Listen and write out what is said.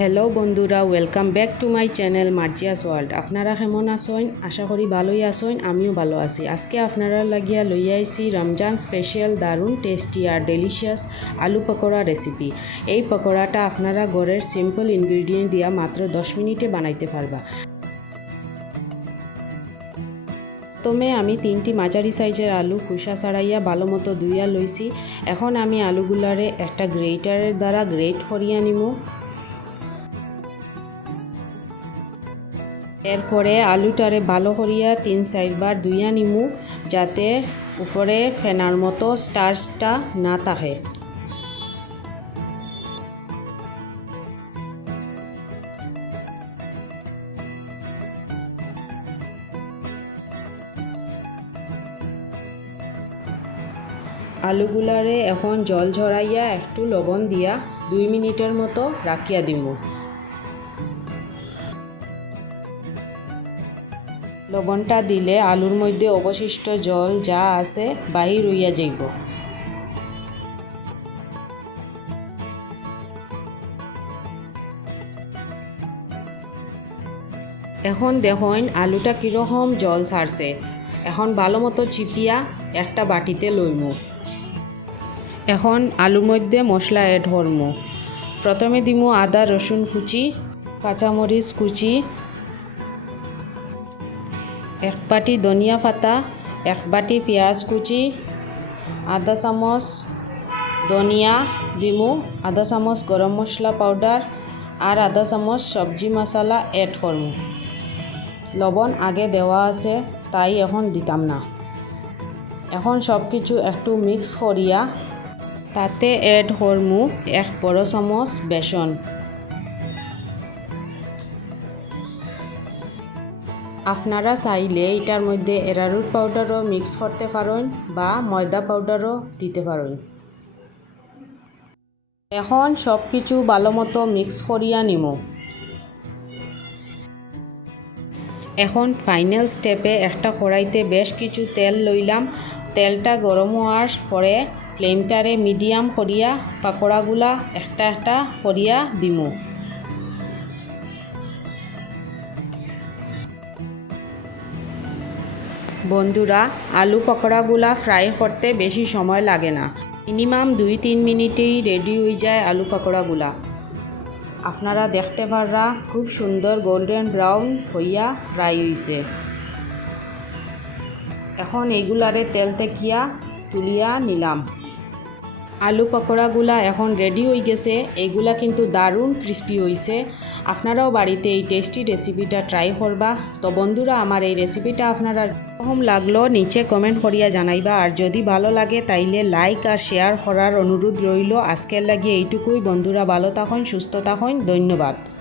Hello বন্ধুরা welcome back to my channel Marzia's world আপনারা কেমন আছেন? আশা করি ভালোই আছেন, আমিও ভালো আছি। আজকে আপনারা লাগিয়া লই আইছি রমজান স্পেশাল দারুণ টেস্টি আর ডেলিশিয়াস আলু পকোড়া রেসিপি এই পকোড়াটা আপনারা ঘরের সিম্পল ইনগ্রিডিয়েন্ট দিয়া মাত্র দশ মিনিটে বানাইতে পারবা। প্রথমে আমি তিনটি মাঝারি সাইজের আলু খোসা ছাড়াইয়া ভালো মতো ধুইয়া লইছি। এখন আমি আলুগুলারে একটা গ্রেটারের দ্বারা গ্রেট করিয়া নিমু। এরপরে আলুটারে ভালো করিয়া তিন চারবার ধুইয়া নিমু, যাতে উপরে ফেনার মতো স্টার্চটা না থাকে আলুগুলারে এখন জল ঝরাইয়া একটু লবণ দিয়া দুই মিনিটের মতো রাখিয়া দিমু। লবণটা দিলে আলুর মধ্যে অবশিষ্ট জল যা আছে বাহির হইয়া যাইব। এখন দেখুন আলুটা কীরকম জল ছাড়ছে। এখন ভালো মতো চিপিয়া একটা বাটিতে লইমু। এখন আলুর মধ্যে মশলা অ্যাড করমু প্রথমে দিমু আদা, রসুন কুচি, কাঁচামরিচ কুচি এক বাটি ধনিয়া পাতা, এক বাটি পেঁয়াজ কুচি আধা চামচ ধনিয়া দিমু আধা চামচ গরম মশলা পাউডার আর আধা চামচ সবজি মশলা এড করমু লবণ আগে দেওয়া আছে, তাই এখন দিতাম না। এখন সব কিছু একটু মিক্স করিয়া তাতে এড করমু এক বড় চামচ বেসন আপনারা চাইলে এটার মধ্যে এরারুট পাউডারও মিক্স করতে পারেন বা ময়দা পাউডারও দিতে পারেন। এখন সব কিছু ভালো মতো মিক্স করিয়া নিমু। এখন ফাইনাল স্টেপে একটা কড়াইতে বেশ কিছু তেল লইলাম। তেলটা গরম হওয়ার পরে ফ্লেমটারে মিডিয়াম করিয়া পাকোড়াগুলা একটা একটা করিয়া দিমু। বন্ধুরা, আলু পকোড়াগুলা ফ্রাই করতে বেশি সময় লাগে না। মিনিমাম দুই তিন মিনিটেই রেডি হয়ে যায় আলু পকোড়াগুলা। আপনারা দেখতে পাররা, খুব সুন্দর গোল্ডেন ব্রাউন হইয়া ফ্রাই হইছে। এখন এইগুলারে তেল তেকিয়া তুলিয়া নিলাম। আলু পকোড়াগুলা এখন রেডি হয়ে গেছে। এইগুলা কিন্তু দারুণ ক্রিস্পি হয়েছে আপনারাও বাড়িতে এই টেস্টি রেসিপিটা ট্রাই করবা। তো বন্ধুরা, আমার এই রেসিপিটা আপনারা কম লাগল নিচে কমেন্ট করিয়া জানাইবা। আর যদি ভালো লাগে, তাইলে লাইক আর শেয়ার করার অনুরোধ রইল। আজকের লাগিয়ে এইটুকুই। বন্ধুরা, ভালো থাকুন, সুস্থ থাকুন। ধন্যবাদ।